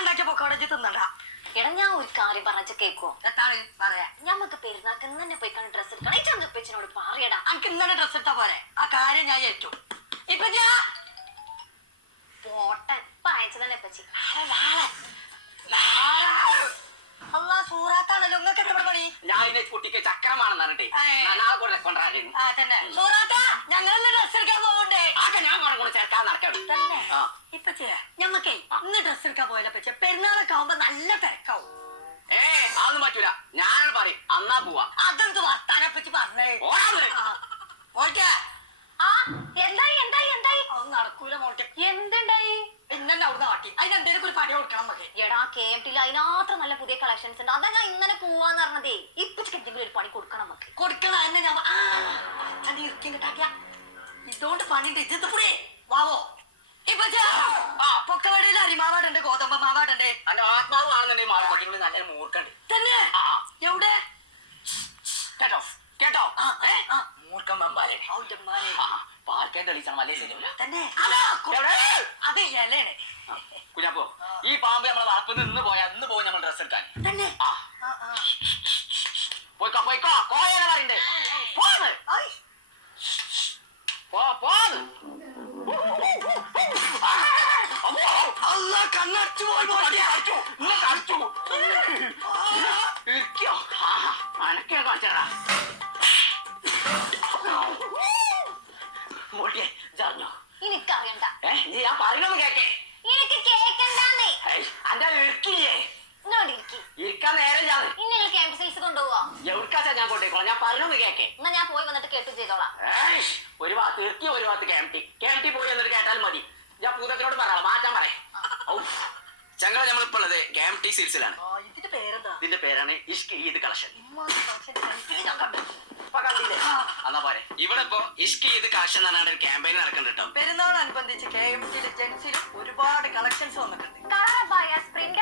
ഉണ്ടാക്കിയ പൊക്കോടച്ച് തിന്നണ്ട. എടാ ഞാൻ ഒരു കാര്യം പറഞ്ഞ കേക്കോ? എത്താണ് പറയാ? ഞമ്മക്ക് പെരുന്നാൾക്ക് ഇന്ന് തന്നെ പോയി കണ്ട് ഡ്രസ് എടുക്കണം. ഈ ചന്തപ്പച്ചനോട് പറയടാ. എനിക്ക് ഇന്നലെ ഡ്രസ് എടുത്താ പോരെ? ആ കാര്യം ഞാൻ ഏറ്റു. ഇപ്പൊ പോട്ടൻ ഇപ്പൊ അയച്ചു തന്നെ പച്ചി. അല്ലാ സൂറാത്താണല്ലോ. നിങ്ങൾക്ക് എത്ര പണി? ഞാൻ ഇതിനെ കുട്ടിക്ക് ചക്രമാണെന്ന് പറഞ്ഞിട്ടേ കൊണ്ടുവരായിരുന്നു. ഞങ്ങളെല്ലാം ഡ്രസ് എടുക്കാൻ പോകണ്ടേ? ആക്കെ ഞാൻ കൂടെ ചേർക്കാൻ നടക്കണം തന്നെ. ഇപ്പൊ ഞമ്മക്കേ ഇന്ന് ഡ്രസ് എടുക്കാൻ പോയാലോ പറ്റിയ പെരുന്നാളൊക്കെ ആവുമ്പോ നല്ല തിരക്കാവും. അതൊന്നും പറ്റൂല. ഞാനോട് പറയും അന്നാ പോവാ. അതെന്ത് വർത്താനെ പറ്റി പറഞ്ഞേ? എന്തായി എന്തായി എന്തായി? അത് നടക്കൂല മോട്ടെ. എന്തുണ്ടായി? ഇന്നെ അവിടുന്ന് കാട്ടി അതിനെന്തേലും ഒരു പണി കൊടുക്കണം നമുക്ക്. എടാ KMT അതിനകത്ത് നല്ല പുതിയ കളക്ഷൻസ് ഉണ്ട്. അതാ ഞാൻ ഇന്നലെ പോവാന്ന് പറഞ്ഞതേ. ഇപ്പൊ എന്തെങ്കിലും ഒരു പണി കൊടുക്കണം നമുക്ക്. കൊടുക്കണം എന്നെ ഞാൻ ഇറക്കിട്ടാക്കിയ ഇതുകൊണ്ട് പണിണ്ട്. ഇത് പുറേ വാവോ. ഇപ്പൊ പൊക്കവടയിൽ അരിമാവാടുണ്ട്, ഗോതമ്പ് മാവാടുണ്ട്. എന്റെ ആത്മാവ് ആണെന്നുണ്ടെങ്കിൽ നല്ലൊരു മൂർക്കുണ്ട് തന്നെ. എവിടെ കേട്ടോ കേട്ടോ? മൂർക്കം വെമ്പാലേ പാർക്കാൻ തെളിച്ചാണ് മല്ലേ ശരിയല്ല തന്നെ. അതെ ഇലയാണ് കുഞ്ഞാപ്പോ. ഈ പാമ്പ് നമ്മളെ വളപ്പിൽ നിന്ന് പോയാ ഇന്ന് പോയി നമ്മൾ ഡ്രസ് എടുക്കാൻ തന്നെ. പോയിക്കോ പോയിക്കോ. കോയനെ പറയണ്ടേ? പോന്ന് പോന്ന്. കണ്ണടച്ചു അനക്കെ കാണിച്ചടാ മോട്ടിയെ ജാഞ്ഞോ. എനിക്കറിയണ്ട. നീ ഞാൻ പറയണത് കേക്കേ. എനിക്ക് കേക്കണ്ടേ? അന്റെ ഇരിക്കില്ലേ? എന്നോട് ഇരിക്കി. ഇരിക്കാൻ നേരം ഞാൻ ഇന്നെ KMT കൊണ്ടുപോവാ. എവിടുക്കാച്ചാ ഞാൻ കൊണ്ടേക്കോളാം. ഞാൻ പറയണത് കേക്കേ. എന്നാ ഞാൻ പോയി വന്നിട്ട് കേട്ടു ചെയ്തോളാം. ഒരു ഭാഗത്ത് ഇറക്കി ഒരു ഭാഗത്ത് KMT പോയി എന്നിട്ട് കേട്ടാൽ മതി. ഞാൻ പൂതത്തിനോട് പറയാം മാറ്റാൻ പറയാം. ചങ്ങള നമ്മളിപ്പോ ഉള്ളത് KMT സീരീസിലാണ്. ഇതിന്റെ പേരെന്താ? ഇതിന്റെ പേരാണ് ഇഷ്ക് ഈദ് കളക്ഷൻ. എന്നാ പോരെ. ഇവിടെ ഇപ്പൊ ഇഷ്ക് ഈദ് കളക്ഷൻ എന്ന് പറഞ്ഞ ഒരു ക്യാമ്പയിൻ നടക്കുന്നുണ്ട് കേട്ടോ. പെരുന്നാളനുബന്ധിച്ച് KMT ജെൻസിലും ഒരുപാട് കളക്ഷൻസ് വന്നിട്ടുണ്ട്. Colour അബായ, spring